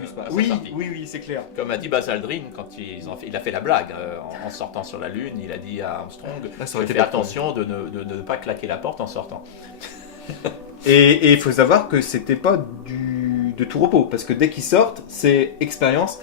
s'amuse pas. à sa Oui, sortie. oui, c'est clair. Comme a dit Buzz Aldrin quand il a fait la blague en sortant sur la Lune, il a dit à Armstrong Ça aurait été fais pas attention de ne pas claquer la porte en sortant. Et il faut savoir que c'était pas de tout repos, parce que dès qu'ils sortent, c'est expérience,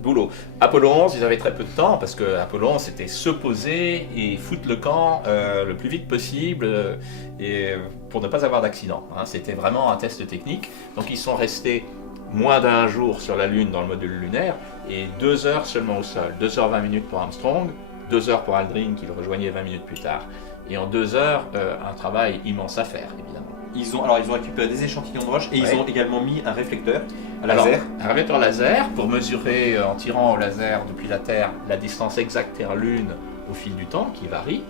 Boulot. Apollo 11, ils avaient très peu de temps parce que Apollo 11 c'était se poser et foutre le camp le plus vite possible et pour ne pas avoir d'accident. Hein. C'était vraiment un test technique. Donc ils sont restés moins d'1 jour sur la Lune dans le module lunaire et 2 heures seulement au sol. 2h20 minutes pour Armstrong, 2 heures pour Aldrin qui le rejoignait 20 minutes plus tard. Et en 2 heures, un travail immense à faire évidemment. Ils ont récupéré des échantillons de roche et Ouais. ils ont également mis un réflecteur à laser. Un réflecteur laser pour mesurer en tirant au laser depuis la Terre la distance exacte Terre-Lune au fil du temps qui varie.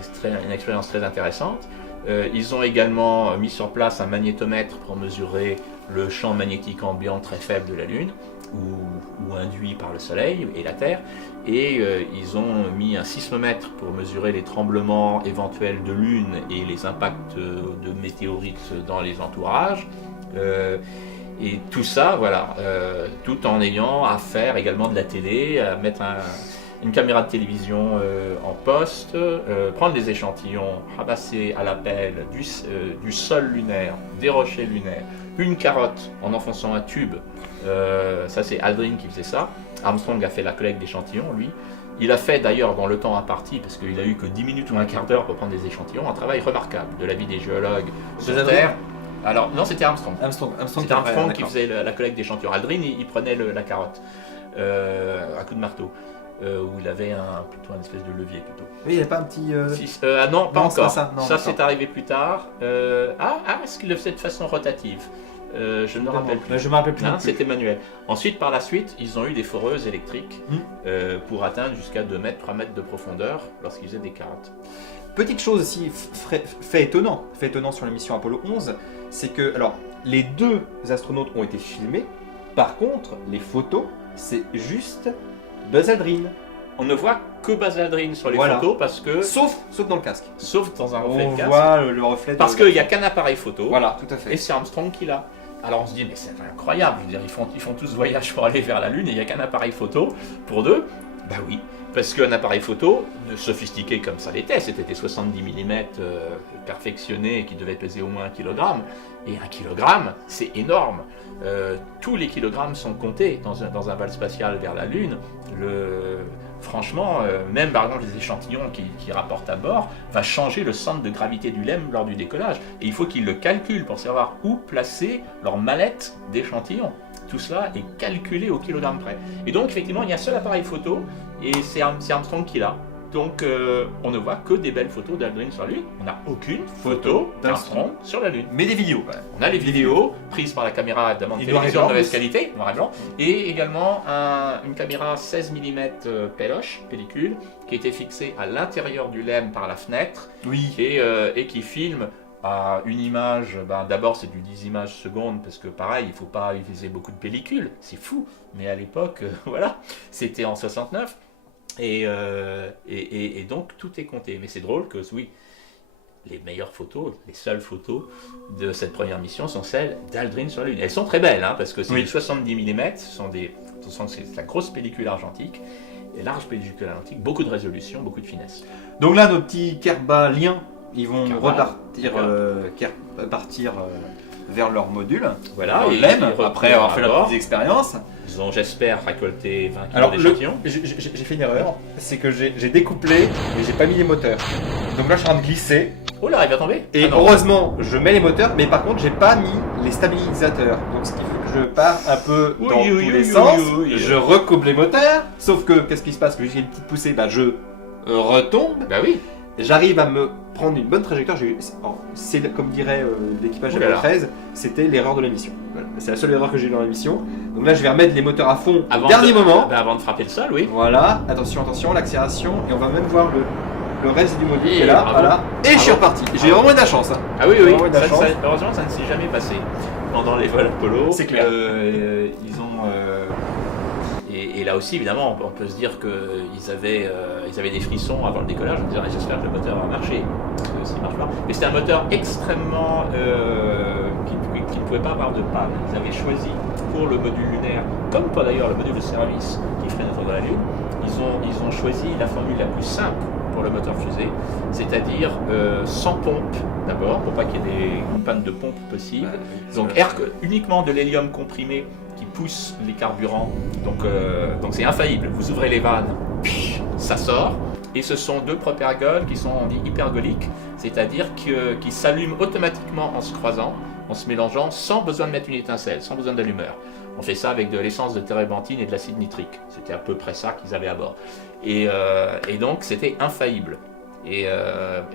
C'est une expérience très intéressante. Ils ont également mis sur place un magnétomètre pour mesurer le champ magnétique ambiant très faible de la Lune ou induit par le Soleil et la Terre. Et ils ont mis un sismomètre pour mesurer les tremblements éventuels de Lune et les impacts de météorites dans les entourages. Et tout ça, voilà, tout en ayant à faire également de la télé, à mettre une caméra de télévision en poste, prendre des échantillons ramassés à la pelle du sol lunaire, des rochers lunaires, une carotte en enfonçant un tube. Ça c'est Aldrin qui faisait ça. Armstrong a fait la collecte d'échantillons, lui. Il a fait d'ailleurs dans le temps imparti, parce qu'il a eu que 10 minutes ou un quart d'heure pour prendre des échantillons, un travail remarquable de l'avis des géologues sur Terre. Alors non, c'était Armstrong. C'était Armstrong qui faisait la collecte d'échantillons. Aldrin, il prenait la carotte à coup de marteau. Où il avait plutôt un espèce de levier plutôt. Oui, il n'y a pas un petit... non, pas non, encore. c'est pas ça. Non, ça c'est arrivé plus tard. Est-ce qu'il le faisait de façon rotative? Je ne me rappelle plus. Je me rappelle plus. Hein, c'était manuel. Ensuite, par la suite, ils ont eu des foreuses électriques pour atteindre jusqu'à 2 mètres, 3 mètres de profondeur lorsqu'ils faisaient des carottes. Petite chose aussi, fait étonnant sur la mission Apollo 11, c'est que, alors, les 2 astronautes ont été filmés, par contre, les photos, c'est juste Buzz Aldrin. On ne voit que Buzz Aldrin sur les Voilà. photos parce que... Sauf dans le casque. Sauf dans un reflet On de casque. voit le reflet. Parce qu'il n'y a qu'un appareil photo. Voilà, tout à fait. Et c'est Armstrong qui l'a. Alors on se dit, mais c'est incroyable, je veux dire, ils font tous ce voyage pour aller vers la Lune et il n'y a qu'un appareil photo pour 2. Bah oui, parce qu'un appareil photo, sophistiqué comme ça l'était, c'était des 70 mm perfectionnés qui devaient peser au moins 1 kg. Et 1 kg, c'est énorme. Tous les kilogrammes sont comptés dans un vol spatial vers la Lune. Franchement, même par exemple les échantillons qui rapportent à bord va changer le centre de gravité du LEM lors du décollage. Et il faut qu'ils le calculent pour savoir où placer leur mallette d'échantillons. Tout cela est calculé au kilogramme près. Et donc effectivement, il y a un seul appareil photo et c'est Armstrong qui l'a. Donc on ne voit que des belles photos d'Aldrin sur la Lune. On n'a aucune photo d'Armstrong sur la Lune. Mais des vidéos. Ouais. On a les vidéos prises par la caméra évidemment de télévision de mauvaise qualité, noir et blanc, et également une caméra 16 mm pellicule, qui était fixée à l'intérieur du LEM par la fenêtre, Oui. et qui filme à une image, d'abord c'est du 10 images secondes, parce que pareil, il ne faut pas utiliser beaucoup de pellicules, c'est fou, mais à l'époque, voilà, c'était en 69, et donc tout est compté. Mais c'est drôle que, oui, les meilleures photos, les seules photos de cette première mission sont celles d'Aldrin sur la Lune. Elles sont très belles, hein, parce que c'est du 70 mm, c'est la grosse pellicule argentique, et large pellicule argentique, beaucoup de résolution, beaucoup de finesse. Donc là, nos petits Kerbaliens, ils vont repartir vers leur module. Voilà, et LEM, après avoir fait leur petite expérience. Ils ont, j'espère, récolté 20 kg Alors, d'échantillons. j'ai fait une erreur, c'est que j'ai découplé, mais j'ai pas mis les moteurs. Donc là, je suis en train de glisser. Oh là, il va tomber. Et heureusement, je mets les moteurs, mais par contre, j'ai pas mis les stabilisateurs. Donc ce qui fait que je pars un peu dans tous les sens. Je recoupe les moteurs. Sauf que, qu'est-ce qui se passe? Que j'ai une petite poussée, je retombe. Bah oui. J'arrive à me prendre une bonne trajectoire. C'est comme dirait l'équipage de 13, c'était l'erreur de la mission. Voilà. C'est la seule erreur que j'ai eu dans la mission. Donc là, je vais remettre les moteurs à fond au dernier moment. Avant de frapper le sol, oui. Voilà, attention, l'accélération. Et on va même voir le reste du module qui est là. Bravo. Voilà. Et je suis reparti. J'ai vraiment eu de la chance. Hein. Ah oui, Vraiment eu de la chance. Heureusement, ça ne s'est jamais passé pendant les vols Apollo. C'est clair. Ils ont. Et là aussi, évidemment, on peut se dire qu'ils avaient des frissons avant le décollage en disant j'espère que le moteur va marcher. S'il marche pas. Mais c'était un moteur extrêmement qu'ils ne pouvaient pas avoir de panne. Ils avaient choisi pour le module lunaire, comme pour d'ailleurs le module de service qui freine autour de la Lune, ils ont choisi la formule la plus simple pour le moteur fusée, c'est-à-dire sans pompe d'abord, pour pas qu'il y ait une panne de pompe possible. Donc uniquement de l'hélium comprimé qui pousse les carburants. Donc c'est infaillible. Vous ouvrez les vannes, ça sort. Et ce sont deux propergoles qui sont dit hypergoliques, c'est-à-dire qui s'allument automatiquement en se croisant, en se mélangeant, sans besoin de mettre une étincelle, sans besoin d'allumeur. On fait ça avec de l'essence de térébenthine et de l'acide nitrique. C'était à peu près ça qu'ils avaient à bord. Et donc c'était infaillible.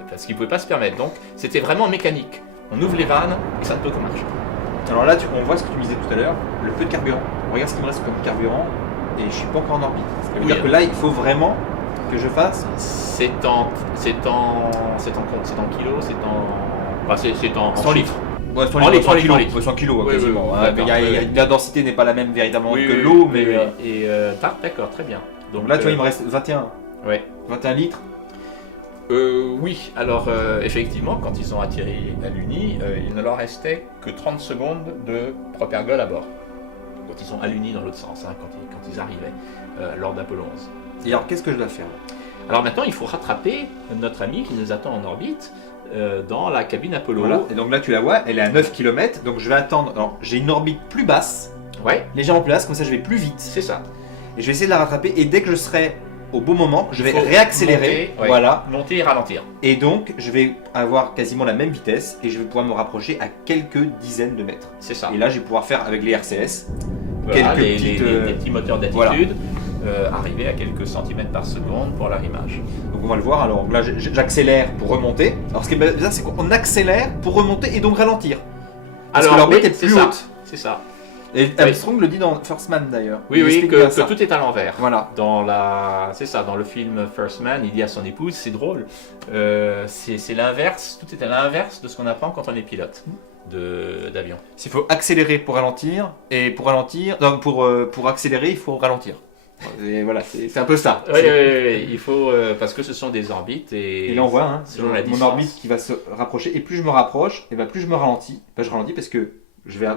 Parce qu'ils ne pouvaient pas se permettre. Donc c'était vraiment mécanique. On ouvre les vannes et ça ne peut que marcher. Alors là, on voit ce que tu me disais tout à l'heure, le peu de carburant. Regarde ce qu'il me reste comme carburant et je ne suis pas encore en orbite. Ça veut dire que là, il faut vraiment que je fasse. C'est en kilos, c'est en 100 litres. Ouais, 100 litres. 100 kilos, oui, quasiment. Oui, la densité n'est pas la même véritablement que l'eau, mais. D'accord, très bien. Donc là, tu vois, il me reste 21. Ouais. 21 litres. Oui, alors effectivement, quand ils ont atterri à l'Uni, il ne leur restait que 30 secondes de propergol à bord. Quand ils sont à l'Uni dans l'autre sens, hein, quand ils arrivaient lors d'Apollo 11. Et alors, qu'est-ce que je dois faire? Alors maintenant, il faut rattraper notre ami qui nous attend en orbite dans la cabine Apollo. Voilà. Et donc là, tu la vois, elle est à 9 km, donc je vais attendre. Alors, j'ai une orbite plus basse, légèrement plus basse, comme ça je vais plus vite. C'est ça. Et je vais essayer de la rattraper, et dès que je serai au bon moment, je vais réaccélérer. Voilà. Monter et ralentir. Et donc, je vais avoir quasiment la même vitesse, et je vais pouvoir me rapprocher à quelques dizaines de mètres. C'est ça. Et là, je vais pouvoir faire avec les RCS, voilà, des petits moteurs d'attitude. Arriver à quelques centimètres par seconde pour l'arrimage. Donc on va le voir, alors là j'accélère pour remonter. Alors ce qui est bizarre, c'est qu'on accélère pour remonter et donc ralentir. Parce que l'orbite est plus haute. C'est ça. Et Armstrong le dit dans First Man d'ailleurs. Oui, que tout est à l'envers. Voilà. C'est ça, dans le film First Man, il dit à son épouse, c'est drôle, c'est l'inverse, tout est à l'inverse de ce qu'on apprend quand on est pilote d'avion. Il faut accélérer pour ralentir, et pour ralentir, non, pour accélérer, il faut ralentir. Et voilà, c'est un peu ça. Oui, il faut parce que ce sont des orbites et là on voit hein, mon orbite qui va se rapprocher et plus je me rapproche et plus je me ralentis. Je ralentis parce que je vais.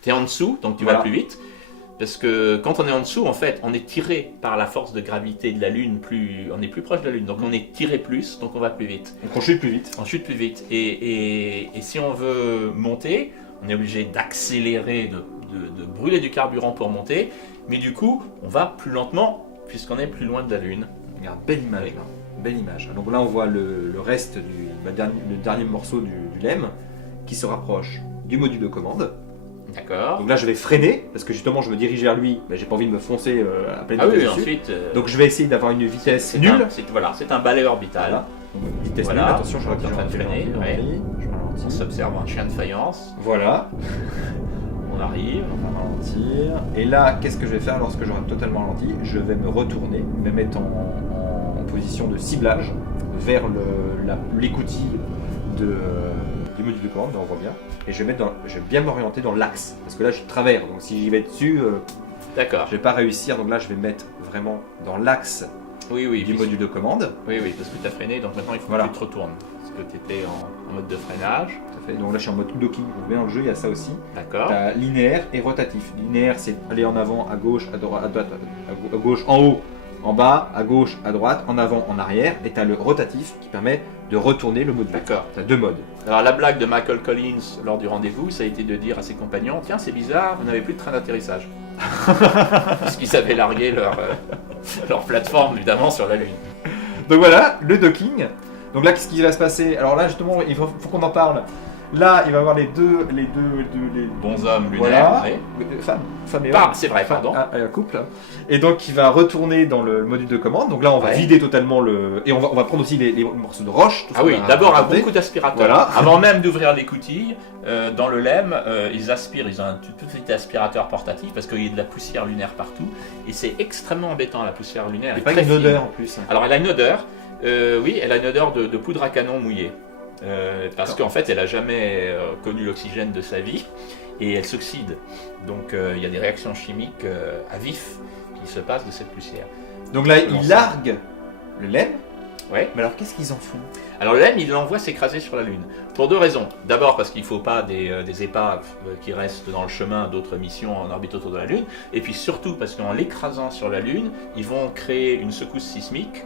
Tu es en dessous donc tu vas plus vite parce que quand on est en dessous en fait on est tiré par la force de gravité de la Lune on est plus proche de la Lune donc on est tiré plus donc on va plus vite. Donc on chute plus vite. Et si on veut monter on est obligé d'accélérer, de brûler du carburant pour monter. Mais du coup, on va plus lentement puisqu'on est plus loin de la Lune. Regarde, belle image là. Belle image. Donc là, on voit le reste le dernier morceau du LEM qui se rapproche du module de commande. D'accord. Donc là, je vais freiner parce que justement, je me dirige vers lui. Mais j'ai pas envie de me foncer à pleine vitesse dessus. Ensuite. Donc je vais essayer d'avoir une vitesse nulle. C'est un balai orbital. Voilà. Donc, vitesse nulle. Attention, je suis en train de freiner. On s'observe un chien de faïence. Voilà. On arrive, on va ralentir. Et là, qu'est-ce que je vais faire lorsque j'aurai totalement ralenti? Je vais me retourner, me mettre en position de ciblage vers l'écoutille du module de commande, on voit bien. Et je vais bien m'orienter dans l'axe. Parce que là, je suis de travers. Donc si j'y vais dessus, d'accord. Je vais pas réussir. Donc là, je vais me mettre vraiment dans l'axe du module de commande. Oui, parce que tu as freiné. Donc maintenant, il faut que tu te retournes. Parce que tu étais en mode de freinage. Donc là je suis en mode docking, vous voyez dans le jeu il y a ça aussi. D'accord. Tu as linéaire et rotatif. Linéaire c'est aller en avant, à gauche, à droite, à gauche, en haut, en bas, à gauche, à droite, en avant, en arrière. Et tu as le rotatif qui permet de retourner le module. D'accord. Tu as deux modes. Alors la blague de Michael Collins lors du rendez-vous, ça a été de dire à ses compagnons, tiens c'est bizarre, vous n'avez plus de train d'atterrissage. Puisqu'ils avaient largué leur plateforme évidemment sur la Lune. Donc voilà, le docking. Donc là, qu'est-ce qui va se passer? Alors là, justement, il faut qu'on en parle. Là, il va y avoir les bons hommes lunaires. Voilà. Femme et homme. C'est vrai, pardon. Un couple. Et donc, il va retourner dans le module de commande. Donc là, on va vider totalement et on va prendre aussi les morceaux de roche. D'abord un bon coup d'aspirateur. Voilà. Avant même d'ouvrir l'écoutille, dans le LEM, ils aspirent. Ils ont un tout petit aspirateur portatif parce qu'il y a de la poussière lunaire partout. Et c'est extrêmement embêtant, la poussière lunaire. Il n'y a pas une odeur en plus. Alors, elle a une odeur. Oui, elle a une odeur de poudre à canon mouillée. Parce qu'en fait, elle n'a jamais connu l'oxygène de sa vie et elle s'oxyde. Donc, il y a des réactions chimiques à vif qui se passent de cette poussière. Donc là, il largue le LEM Ouais. Mais alors qu'est-ce qu'ils en font? Alors le LEM, il l'envoie s'écraser sur la Lune. Pour 2 raisons. D'abord parce qu'il ne faut pas des épaves qui restent dans le chemin d'autres missions en orbite autour de la Lune. Et puis surtout parce qu'en l'écrasant sur la Lune, ils vont créer une secousse sismique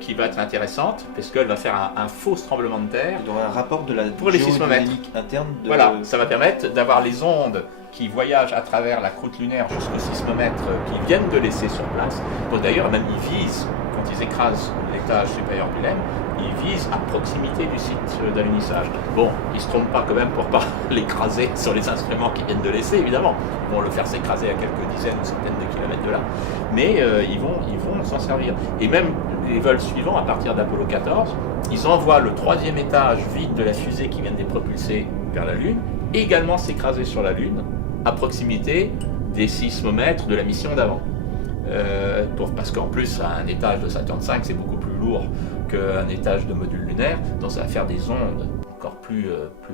qui va être intéressante parce qu'elle va faire un faux tremblement de terre. Il y aura un rapport de la pour les sismomètres interne. Voilà, ça va permettre d'avoir les ondes qui voyagent à travers la croûte lunaire jusqu'au sismomètre qu'ils viennent de laisser sur place. Donc d'ailleurs, même ils visent, quand ils écrasent l'étage supérieur du LEM, ils visent à proximité du site d'alunissage. Bon, ils ne se trompent pas quand même pour ne pas l'écraser sur les instruments qu'ils viennent de laisser, évidemment. Ils vont le faire s'écraser à quelques dizaines ou centaines de kilomètres de là. Mais ils vont s'en servir. Et même les vols suivants, à partir d'Apollo 14, ils envoient le 3e étage vide de la fusée qui vient de les propulser vers la Lune, également s'écraser sur la Lune, à proximité des sismomètres de la mission d'avant. Parce qu'en plus, un étage de Saturne V, c'est beaucoup plus lourd qu'un étage de module lunaire, donc ça va faire des ondes encore plus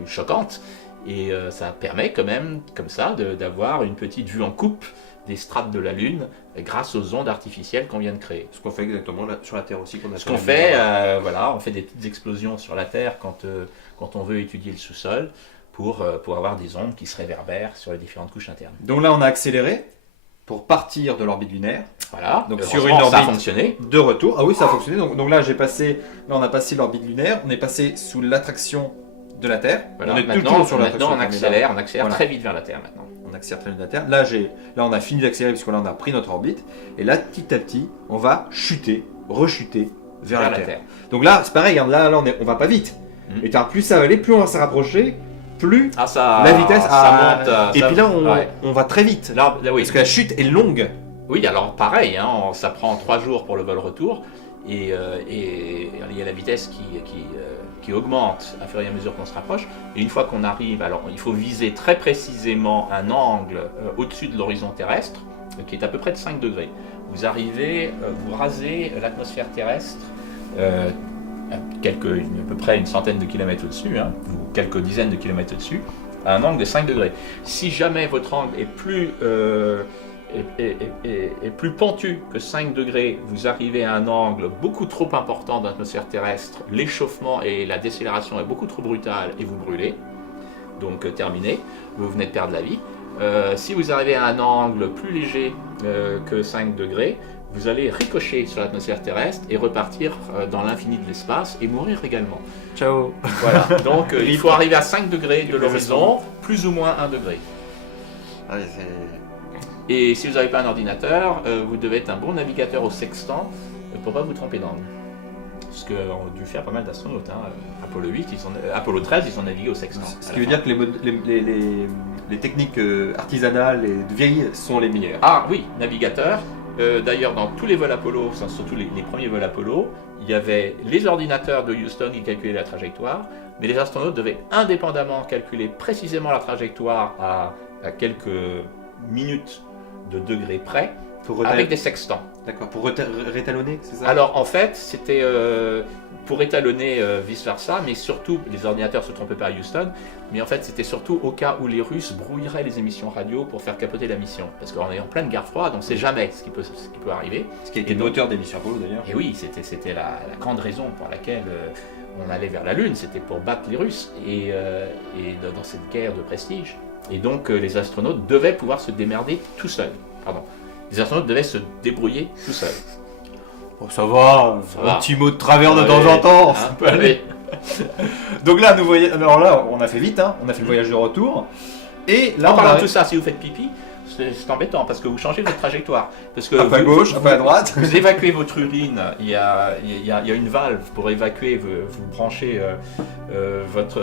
choquantes, et ça permet quand même, comme ça, d'avoir une petite vue en coupe des strates de la Lune grâce aux ondes artificielles qu'on vient de créer. Ce qu'on fait exactement sur la Terre aussi. Ce qu'on fait, voilà, on fait des petites explosions sur la Terre quand on veut étudier le sous-sol pour avoir des ondes qui se réverbèrent sur les différentes couches internes. Donc là, on a accéléré pour partir de l'orbite lunaire. Voilà, donc sur une orbite ça a fonctionné. De retour. Ah oui, ça a fonctionné. Donc là, on a passé l'orbite lunaire, on est passé sous l'attraction de la Terre. Voilà, on est maintenant, tout le temps sur l'attraction. On accélère voilà. Très vite vers la Terre maintenant. On accélère très vite vers la Terre. Là, on a fini d'accélérer parce que là, on a pris notre orbite. Et là, petit à petit, on va rechuter vers la Terre. Donc là, c'est pareil. Là, on va pas vite. Et plus ça va aller, plus on va se rapprocher. Plus la vitesse monte. Et puis là, on va très vite. Là, oui. Parce que la chute est longue. Oui, alors pareil, ça prend 3 jours pour le vol retour. Et il y a la vitesse qui augmente à fur et à mesure qu'on se rapproche. Et une fois qu'on arrive, alors il faut viser très précisément un angle au-dessus de l'horizon terrestre, qui est à peu près de 5 degrés. Vous arrivez, vous rasez l'atmosphère terrestre à peu près une centaine de kilomètres au-dessus, ou quelques dizaines de kilomètres au-dessus, à un angle de 5 degrés. Si jamais votre angle est plus pentu que 5 degrés, vous arrivez à un angle beaucoup trop important d'atmosphère terrestre, l'échauffement et la décélération est beaucoup trop brutale et vous brûlez, donc terminé, vous venez de perdre la vie. Si vous arrivez à un angle plus léger que 5 degrés, vous allez ricocher sur l'atmosphère terrestre et repartir dans l'infini de l'espace et mourir également. Ciao. Voilà, donc il faut arriver à 5 degrés de l'horizon, plus ou moins 1 degré. Ouais, et si vous n'avez pas un ordinateur, vous devez être un bon navigateur au sextant pour ne pas vous tromper d'angle. Parce qu'on a dû faire pas mal d'astronautes. Apollo 13, ils ont navigué au sextant. Ce qui veut dire que les techniques artisanales et vieilles sont les meilleures. Ah oui, navigateur. D'ailleurs, dans tous les vols Apollo, surtout les premiers vols Apollo, il y avait les ordinateurs de Houston qui calculaient la trajectoire, mais les astronautes devaient indépendamment calculer précisément la trajectoire à quelques minutes de degrés près, avec des sextants. D'accord, pour rétalonner, c'est ça? Alors en fait, c'était pour étalonner vice-versa, mais surtout, les ordinateurs ne se trompaient pas à Houston, mais en fait c'était surtout au cas où les Russes brouilleraient les émissions radio pour faire capoter la mission. Parce qu'on est en pleine guerre froide, on ne sait jamais ce qui peut arriver. Ce qui a été le moteur des missions Apollo d'ailleurs. Et oui, c'était la grande raison pour laquelle on allait vers la Lune, c'était pour battre les Russes, et dans cette guerre de prestige. Et donc les astronautes devaient pouvoir se démerder tout seuls. Les astronautes devaient se débrouiller tout seuls. Bon, ça va, un petit mot de travers de temps en temps, ça peut aller. Donc là, alors là, on a fait vite, on a fait le voyage de retour. Et là, en parlant de tout ça, si vous faites pipi, c'est embêtant parce que vous changez votre trajectoire. Parce que pas à gauche, pas à droite. Vous évacuez votre urine, il y a une valve pour évacuer, vous branchez votre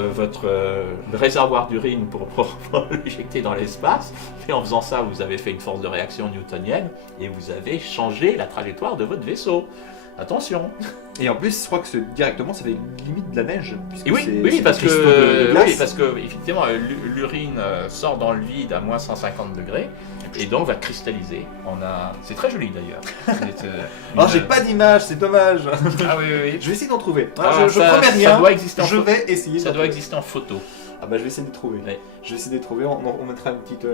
réservoir d'urine pour l'éjecter dans l'espace. Et en faisant ça, vous avez fait une force de réaction newtonienne et vous avez changé la trajectoire de votre vaisseau. Attention. Et en plus, je crois que directement, ça fait limite de la neige. Oui, parce que effectivement, l'urine sort dans le vide à moins 150 degrés et donc va cristalliser. C'est très joli d'ailleurs. Alors, j'ai pas d'image, c'est dommage. Ah oui. Je vais essayer d'en trouver. Je promets rien. Ça doit exister je vais essayer. Ça doit exister en photo. Ah bah je vais essayer de les trouver. Ouais. Je vais essayer de les trouver. On mettra une petite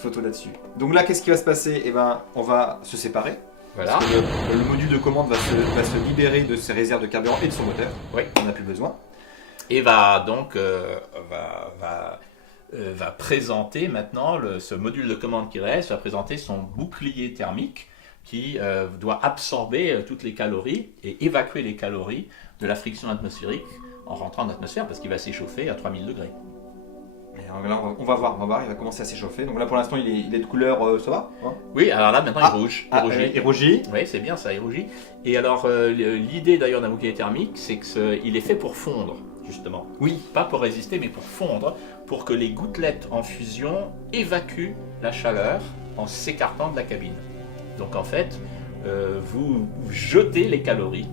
photo là-dessus. Donc là, qu'est-ce qui va se passer? Eh ben, on va se séparer. Voilà. Parce que le module de commande va se libérer de ses réserves de carburant et de son moteur. Oui. On n'a plus besoin. Et va donc va présenter maintenant, ce module de commande qui reste, va présenter son bouclier thermique qui doit absorber toutes les calories et évacuer les calories de la friction atmosphérique en rentrant en atmosphère parce qu'il va s'échauffer à 3000 degrés. Et là, on va voir, il va commencer à s'échauffer. Donc là pour l'instant il est de couleur, ça va hein? Oui, alors là maintenant il rouge. Il rougit. Oui, c'est bien ça, il rougit. Et alors l'idée d'ailleurs d'un bouclier thermique, c'est qu'il est fait pour fondre, justement. Oui. Pas pour résister, mais pour fondre, pour que les gouttelettes en fusion évacuent la chaleur en s'écartant de la cabine. Donc en fait, vous jetez les calories.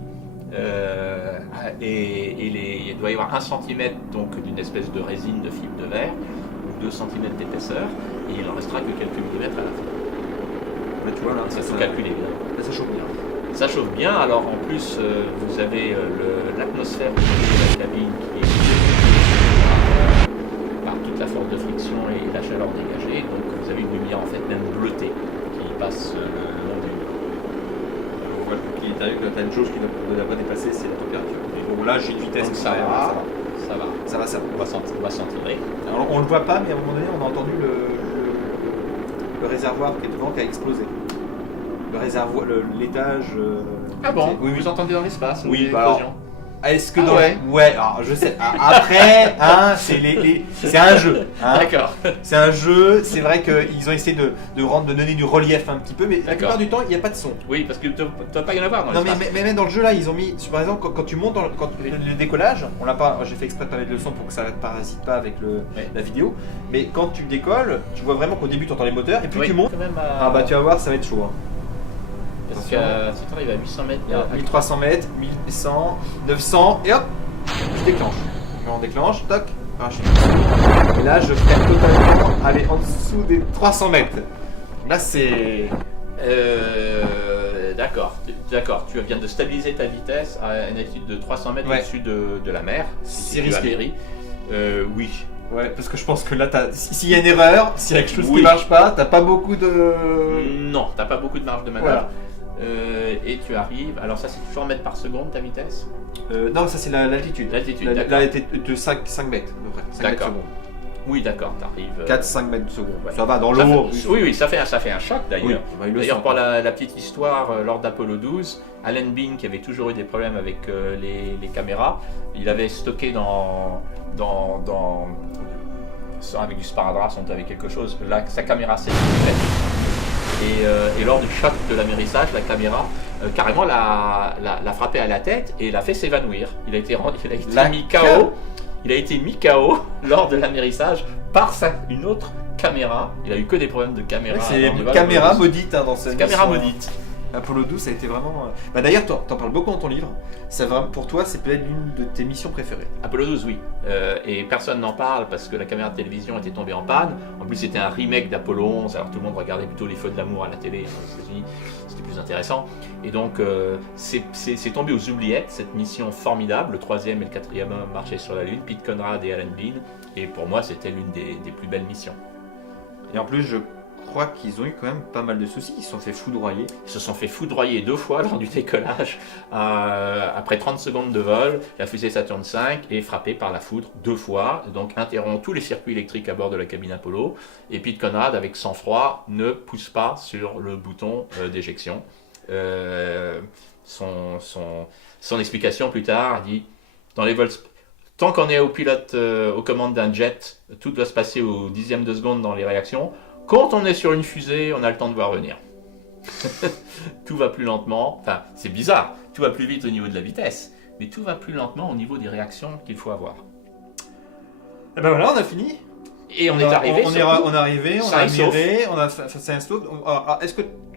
Il doit y avoir 1 cm donc d'une espèce de résine de fibre de verre ou 2 cm d'épaisseur et il en restera que quelques millimètres à la fin. Là, tu vois, là, ça se calcule bien. Là, ça chauffe bien. Ça chauffe bien, alors en plus vous avez l'atmosphère de la cabine qui est par toute la force de friction et la chaleur dégagée, donc vous avez une lumière en fait même bleutée qui passe le long du mur. On voit le bouclier thermique, là tu as une chose qui ne doit pas dépasser, c'est la température. Mais bon là j'ai une vitesse, donc ça va. On va s'en tirer. Alors, on le voit pas, mais à un moment donné on a entendu le réservoir qui est devant qui a explosé. Le réservoir, l'étage. Ah bon? Oui, vous entendez dans l'espace? Oui, l'explosion. Est-ce que ouais, alors je sais. Après, hein, c'est un jeu. Hein. D'accord. C'est un jeu. C'est vrai qu'ils ont essayé de donner du relief un petit peu, mais la plupart du temps, il n'y a pas de son. Oui, parce que tu ne dois pas y en avoir dans l'espace. Non, mais même dans le jeu là, ils ont mis, par exemple, quand tu montes, quand le décollage, on l'a pas. J'ai fait exprès de pas mettre le son pour que ça ne parasite pas avec la vidéo. Mais quand tu décolles, tu vois vraiment qu'au début, tu entends les moteurs, et plus tu montes. Ah bah tu vas voir, ça va être chaud. Hein. Parce que si tu arrives à 800 mètres, 1300 mètres, 1100, 900, et hop, je déclenche. On déclenche, toc, et là je freine totalement, aller en dessous des 300 mètres. Là c'est... D'accord, tu viens de stabiliser ta vitesse à une altitude de 300 mètres au-dessus de la mer. C'est risqué. Oui. Ouais, parce que je pense que là, s'il y a une erreur, s'il y a quelque chose qui marche pas, t'as pas beaucoup de... Non, t'as pas beaucoup de marge de manœuvre. Voilà. Et tu arrives, alors ça c'est toujours en mètres par seconde ta vitesse? Non, ça c'est l'altitude. L'altitude, d'accord. Là, elle était de 5 mètres à peu près. 5 mètres secondes. Oui, d'accord, t'arrives... 4-5 mètres secondes. Ouais. Ça va dans l'eau. Oui, ça fait un choc d'ailleurs. Oui, d'ailleurs, pour la petite histoire, lors d'Apollo 12, Alan Bean, qui avait toujours eu des problèmes avec les caméras, il avait stocké avec du sparadrap, avec quelque chose, sa caméra s'est et lors du choc de l'amérissage, la caméra carrément l'a frappé à la tête et l'a fait s'évanouir. Il a été mis KO. Il a été mis KO lors de l'amérissage par une autre caméra. Il a eu que des problèmes de caméra. C'est une caméra maudite dans cette caméra maudite. Apollo 12, ça a été vraiment... d'ailleurs, t'en parles beaucoup dans ton livre. Pour toi, c'est peut-être l'une de tes missions préférées. Apollo 12, oui. Et personne n'en parle parce que la caméra de télévision était tombée en panne. En plus, c'était un remake d'Apollo 11. Alors tout le monde regardait plutôt les Feux de l'amour à la télé aux États-Unis. C'était plus intéressant. Et donc, c'est tombé aux oubliettes, cette mission formidable. Le 3e et le 4e homme marchaient sur la Lune. Pete Conrad et Alan Bean. Et pour moi, c'était l'une des plus belles missions. Et en plus, je crois qu'ils ont eu quand même pas mal de soucis, ils se sont fait foudroyer. Ils se sont fait foudroyer 2 fois lors du décollage. Après 30 secondes de vol, la fusée Saturn V est frappée par la foudre 2 fois, donc interrompt tous les circuits électriques à bord de la cabine Apollo. Et Pete Conrad, avec sang-froid, ne pousse pas sur le bouton d'éjection. Son explication plus tard dit, dans les vols... Tant qu'on est au pilote, aux commandes d'un jet, tout doit se passer au 10e de seconde dans les réactions. Quand on est sur une fusée, on a le temps de voir venir. Tout va plus lentement. Enfin, c'est bizarre. Tout va plus vite au niveau de la vitesse, mais tout va plus lentement au niveau des réactions qu'il faut avoir. Et ben voilà, on a fini. Et on est arrivé. On est arrivé, on a admiré, on a fait un saut.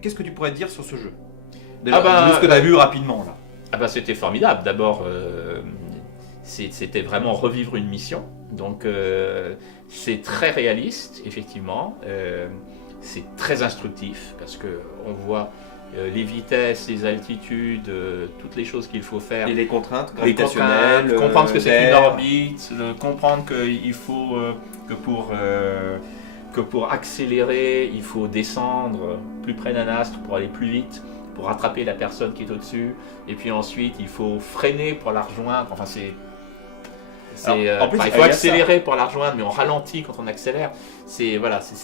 Qu'est-ce que tu pourrais dire sur ce jeu? Déjà, ce que tu as vu rapidement là. C'était formidable. D'abord, c'était vraiment revivre une mission. Donc c'est très réaliste, effectivement. C'est très instructif parce qu'on voit les vitesses, les altitudes, toutes les choses qu'il faut faire. Et les contraintes gravitationnelles. Comprendre ce que c'est une orbite, comprendre qu'il faut que pour accélérer, il faut descendre plus près d'un astre pour aller plus vite, pour rattraper la personne qui est au-dessus. Et puis ensuite, il faut freiner pour la rejoindre. Enfin, En plus, il faut accélérer pour la rejoindre, mais on ralentit quand on accélère. C'est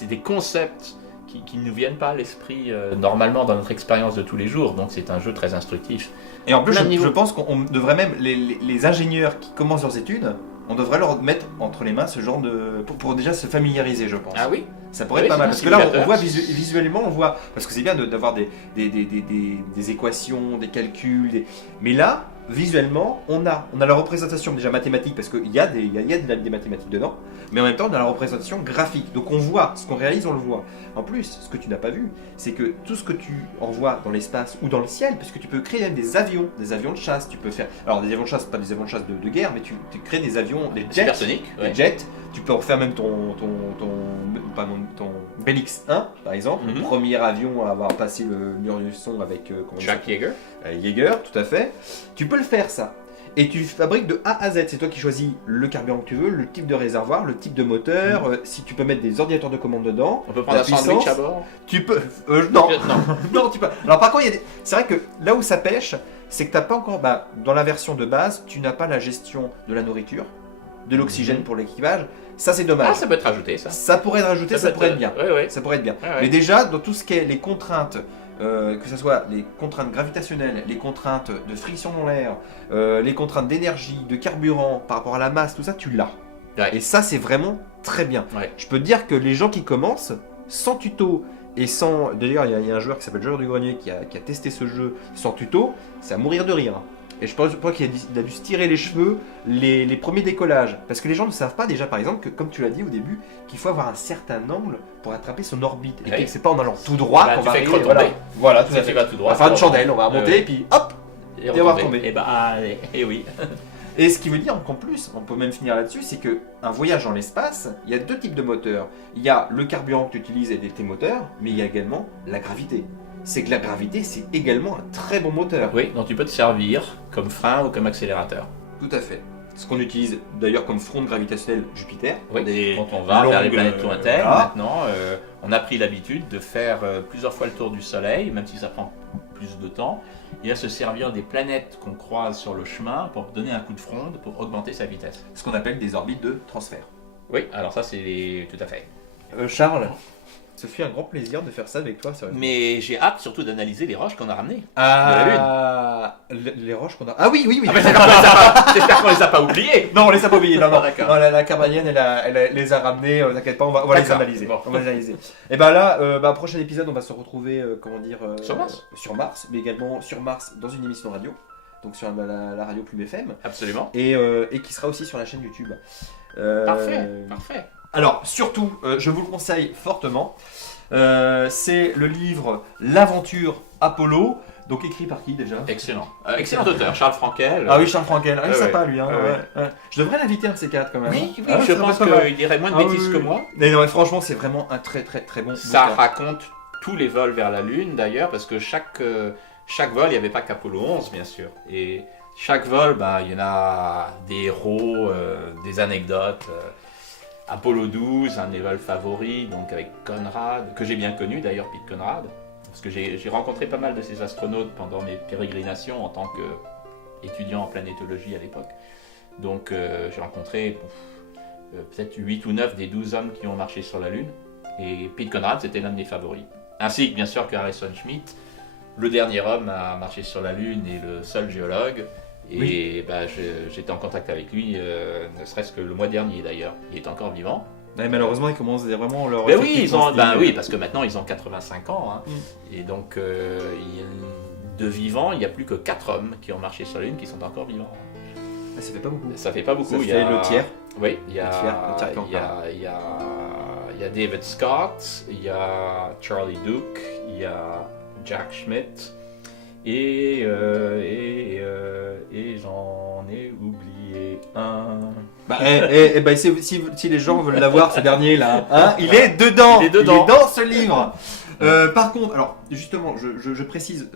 des concepts qui ne nous viennent pas à l'esprit normalement dans notre expérience de tous les jours. Donc c'est un jeu très instructif. Et en plus, je pense qu'on devrait même, les ingénieurs qui commencent leurs études, on devrait leur mettre entre les mains ce genre de... pour déjà se familiariser, je pense. Ah oui. Ça pourrait être pas mal, parce que là on voit visuellement, on voit, parce que c'est bien d'avoir des équations, des calculs, mais là, visuellement, on a la représentation déjà mathématique, parce qu'il y a des mathématiques dedans, mais en même temps on a la représentation graphique, donc on voit, ce qu'on réalise on le voit. En plus, ce que tu n'as pas vu, c'est que tout ce que tu envoies dans l'espace ou dans le ciel, parce que tu peux créer même des avions de chasse, tu peux faire, alors des avions de chasse, pas des avions de chasse de guerre, mais tu crées des avions, des jets, tu peux en faire même ton Bell X-1 par exemple, le premier avion à avoir passé le mur du son avec Jack Yeager. Yeager, tout à fait. Tu peux le faire ça. Et tu fabriques de A à Z. C'est toi qui choisis le carburant que tu veux, le type de réservoir, le type de moteur. Si tu peux mettre des ordinateurs de commande dedans. On peut prendre un sandwich à bord. Tu peux. Non. Non, tu peux. Alors par contre, c'est vrai que là où ça pêche, c'est que t'as pas encore. Dans la version de base, tu n'as pas la gestion de la nourriture, de l'oxygène pour l'équipage. Ça c'est dommage. Ah, ça peut être rajouté ça. Ça pourrait être rajouté, ça pourrait être bien. Ouais. Ça pourrait être bien. Ouais. Mais déjà, dans tout ce qui est les contraintes, que ce soit les contraintes gravitationnelles, les contraintes de friction dans l'air, les contraintes d'énergie, de carburant par rapport à la masse, tout ça, tu l'as. Ouais. Et ça, c'est vraiment très bien. Ouais. Je peux te dire que les gens qui commencent, sans tuto et sans... D'ailleurs, il y a un joueur qui s'appelle Joueur du Grenier qui a testé ce jeu sans tuto, c'est à mourir de rire. Et je pense qu'il a dû se tirer les cheveux les premiers décollages. Parce que les gens ne savent pas déjà, par exemple, que comme tu l'as dit au début, qu'il faut avoir un certain angle pour attraper son orbite. Et que c'est pas en allant tout droit qu'on va arriver. Voilà, tout à fait. Tout droit. On va faire une chandelle, on va remonter, et puis hop, et on va retomber. Et oui. Et ce qui veut dire qu'en plus, on peut même finir là-dessus, c'est qu'un voyage dans l'espace, il y a deux types de moteurs. Il y a le carburant que tu utilises et tes moteurs, mais il y a également la gravité. C'est que la gravité, c'est également un très bon moteur. Oui, dont tu peux te servir comme frein ou comme accélérateur. Tout à fait. Ce qu'on utilise d'ailleurs comme fronde gravitationnelle Jupiter. Oui, quand on va vers les planètes lointaines, maintenant, on a pris l'habitude de faire plusieurs fois le tour du Soleil, même si ça prend plus de temps, et à se servir des planètes qu'on croise sur le chemin pour donner un coup de fronde, pour augmenter sa vitesse. Ce qu'on appelle des orbites de transfert. Oui, alors ça c'est tout à fait. Charles, ce fut un grand plaisir de faire ça avec toi, sérieusement. Mais j'ai hâte surtout d'analyser les roches qu'on a ramenées. Les roches qu'on a... Ah oui. Ah, j'espère qu'on les a pas oubliées. Non, on les a pas oubliées. Non, d'accord. Non, la Carbanienne, elle les a ramenées. T'inquiète pas, on va les analyser. Bon. On va les analyser. Et là, prochain épisode, on va se retrouver, sur Mars. Sur Mars, mais également sur Mars dans une émission radio. Donc sur la radio Plume FM. Absolument. Et qui sera aussi sur la chaîne YouTube. Parfait. Alors, surtout, je vous le conseille fortement. C'est le livre L'aventure Apollo. Donc écrit par qui déjà? Excellent. Excellent auteur, Charles Frankel. Ah oui, Charles Frankel. Ah, sympa ouais. lui. Hein, ouais. Je devrais l'inviter un de ces quatre quand même. Oui, je pense qu'il dirait moins de bêtises que moi. Mais non, franchement, c'est vraiment un très bon Ça bouquin. raconte tous les vols vers la Lune d'ailleurs, parce que chaque vol, il n'y avait pas qu'Apollo 11 bien sûr. Et chaque vol, il y en a des héros, des anecdotes. Apollo 12, un des vols favoris, donc avec Conrad, que j'ai bien connu d'ailleurs, Pete Conrad, parce que j'ai rencontré pas mal de ces astronautes pendant mes pérégrinations en tant qu'étudiant en planétologie à l'époque. Donc j'ai rencontré peut-être 8 ou 9 des 12 hommes qui ont marché sur la Lune, et Pete Conrad c'était l'un de mes favoris. Ainsi que bien sûr que Harrison Schmitt, le dernier homme à marcher sur la Lune et le seul géologue. Et j'étais en contact avec lui, ne serait-ce que le mois dernier d'ailleurs. Il est encore vivant. Mais malheureusement, ils commencent vraiment leur... Oui, parce que maintenant ils ont 85 ans. Hein. Et donc, de vivants, il n'y a plus que 4 hommes qui ont marché sur la Lune qui sont encore vivants. Ça fait pas beaucoup. Ça fait pas beaucoup. Ça fait le tiers. Oui, il y a David Scott, il y a Charlie Duke, il y a Jack Schmitt. Et j'en ai oublié un. Si les gens veulent l'avoir, ce dernier là, hein, il est dedans. Il est dans ce livre. Par contre, alors justement, je précise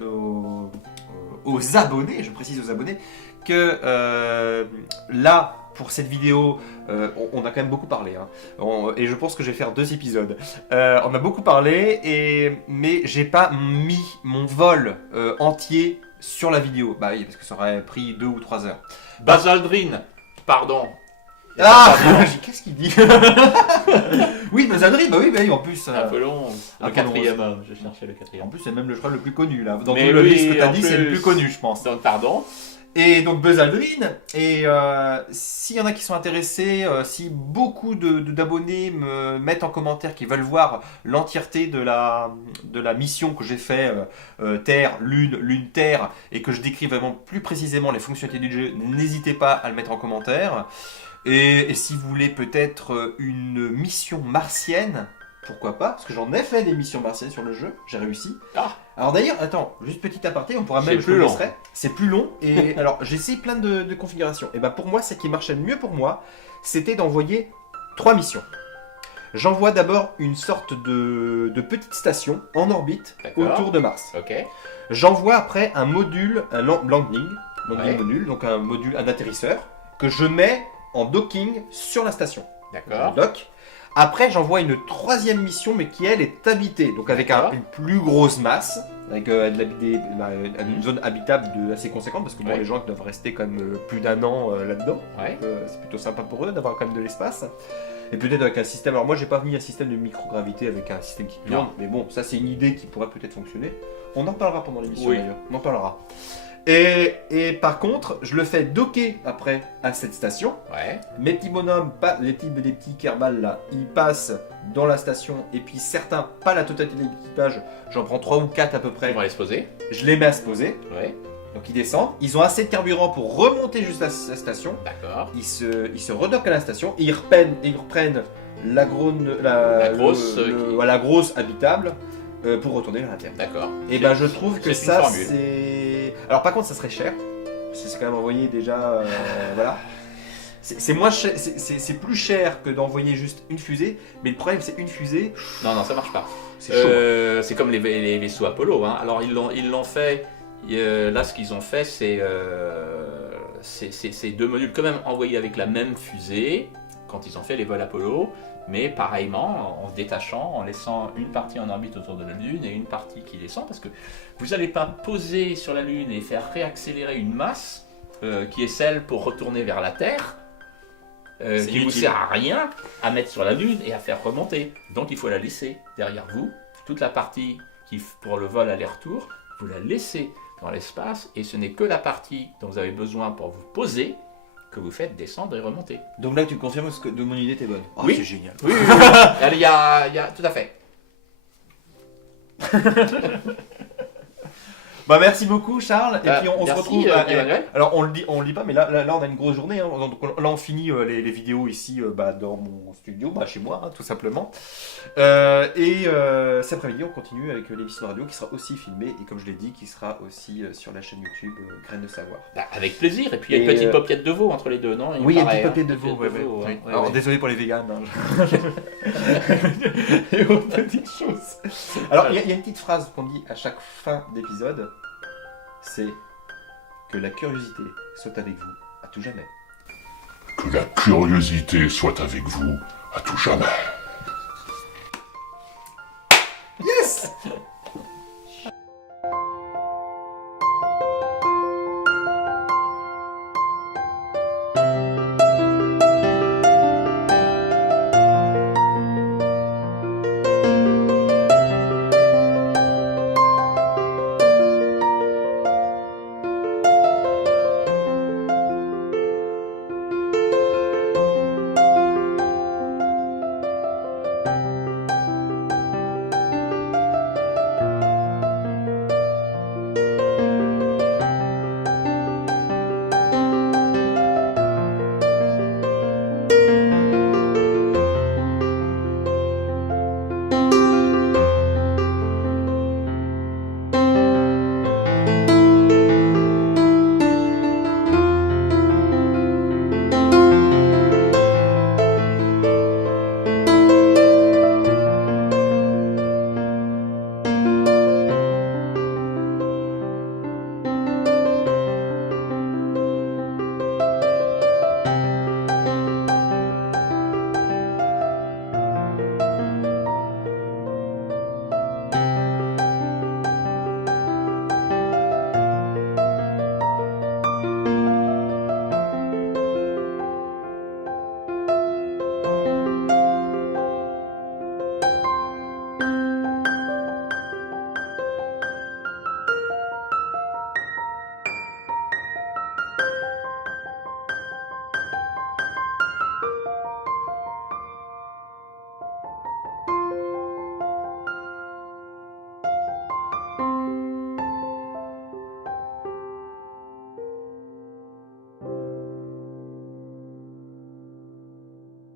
aux abonnés, que là, pour cette vidéo, on a quand même beaucoup parlé, hein. Et je pense que je vais faire 2 épisodes. On a beaucoup parlé, mais j'ai pas mis mon vol entier sur la vidéo. Bah oui, parce que ça aurait pris 2 ou 3 heures. Buzz Aldrin, pardon. Ah, qu'est-ce qu'il dit? Oui, Buzz Aldrin, bah oui, en plus. Apollon, le Apollon, 4e homme, je cherchais le 4e. En plus, c'est même, je crois, le plus connu là. Dans Mais tout le oui, liste que t'as en dit, c'est le plus. plus connu, je pense. Donc, pardon. Et donc Buzz Aldrin, et s'il y en a qui sont intéressés, si beaucoup d'abonnés me mettent en commentaire qu'ils veulent voir l'entièreté de la mission que j'ai fait, Terre, Lune, Lune, Terre, et que je décris vraiment plus précisément les fonctionnalités du jeu, n'hésitez pas à le mettre en commentaire. Et si vous voulez peut-être une mission martienne, pourquoi pas, parce que j'en ai fait des missions martiennes sur le jeu, j'ai réussi. Ah. Alors d'ailleurs, attends, juste petit aparté, on pourra C'est même plus long. C'est plus long, et alors j'ai essayé plein de configurations. Et bah pour moi, ce qui marchait le mieux pour moi, c'était d'envoyer 3 missions. J'envoie d'abord une sorte de petite station en orbite autour de Mars. Ok. J'envoie après un module, un landing Ouais. module, donc un atterrisseur, que je mets en docking sur la station. D'accord. Je dock. Après, j'envoie une 3e mission, mais qui elle est habitée, donc avec une plus grosse masse, avec une zone habitable assez conséquente, parce que bon, Ouais. les gens doivent rester quand même plus d'1 an là-dedans. Ouais. Donc, c'est plutôt sympa pour eux d'avoir quand même de l'espace. Et peut-être avec un système. Alors moi, j'ai pas mis un système de microgravité avec un système qui tourne, Non. mais bon, ça c'est une idée qui pourrait peut-être fonctionner. On en parlera pendant l'émission Oui. d'ailleurs. On en parlera. Et par contre, je le fais docker après à cette station. Ouais. Mes petits bonhommes, les petits Kerbal là, ils passent dans la station, et puis certains, pas la totalité de l'équipage, j'en prends 3 ou 4 à peu près, On va aller se poser. je les mets à se poser, Ouais. donc ils descendent, ils ont assez de carburant pour remonter jusqu'à la station, D'accord. ils se redockent à la station, et ils reprennent la grosse, la grosse habitable pour retourner vers la Terre. D'accord. Et ben je trouve que c'est une ça formule. c'est... Alors par contre ça serait cher, parce que c'est quand même envoyé déjà... voilà. C'est moins cher, c'est plus cher que d'envoyer juste une fusée, mais le problème c'est une fusée, Non, ça marche pas. c'est chaud. C'est comme les vaisseaux Apollo. Hein. Alors ils l'ont fait. Là, ce qu'ils ont fait, c'est 2 modules quand même envoyés avec la même fusée quand ils ont fait les vols Apollo, mais pareillement en se détachant, en laissant une partie en orbite autour de la Lune et une partie qui descend, parce que vous n'allez pas poser sur la Lune et faire réaccélérer une masse qui est celle pour retourner vers la Terre. Qui ne vous inutile. sert à rien à mettre sur la Lune et à faire remonter. Donc il faut la laisser derrière vous. Toute la partie qui pour le vol aller-retour, vous la laissez dans l'espace, et ce n'est que la partie dont vous avez besoin pour vous poser que vous faites descendre et remonter. Donc là tu confirmes que de mon idée t'es bonne. Oh, Oui. c'est génial. Oui, il y a tout à fait. Bah merci beaucoup Charles, et puis on se Merci, retrouve... Emmanuel. alors on le dit pas, mais là on a une grosse journée, hein. Donc là on finit les vidéos ici dans mon studio, chez moi hein, tout simplement. Cet après-midi on continue avec l'émission radio qui sera aussi filmée, et comme je l'ai dit, qui sera aussi sur la chaîne YouTube Graines de Savoir. Avec plaisir. Et puis il y a une Et, petite paupiette de veau entre les deux, non? Oui, il y a une paraît, petite paupiette de hein, veau, paupiette de veau, oui. ouais, Alors ouais. désolé pour les véganes. Hein. Et autres petites choses. Alors il y a une petite phrase qu'on dit à chaque fin d'épisode, c'est que la curiosité soit avec vous à tout jamais. Que la curiosité soit avec vous à tout jamais.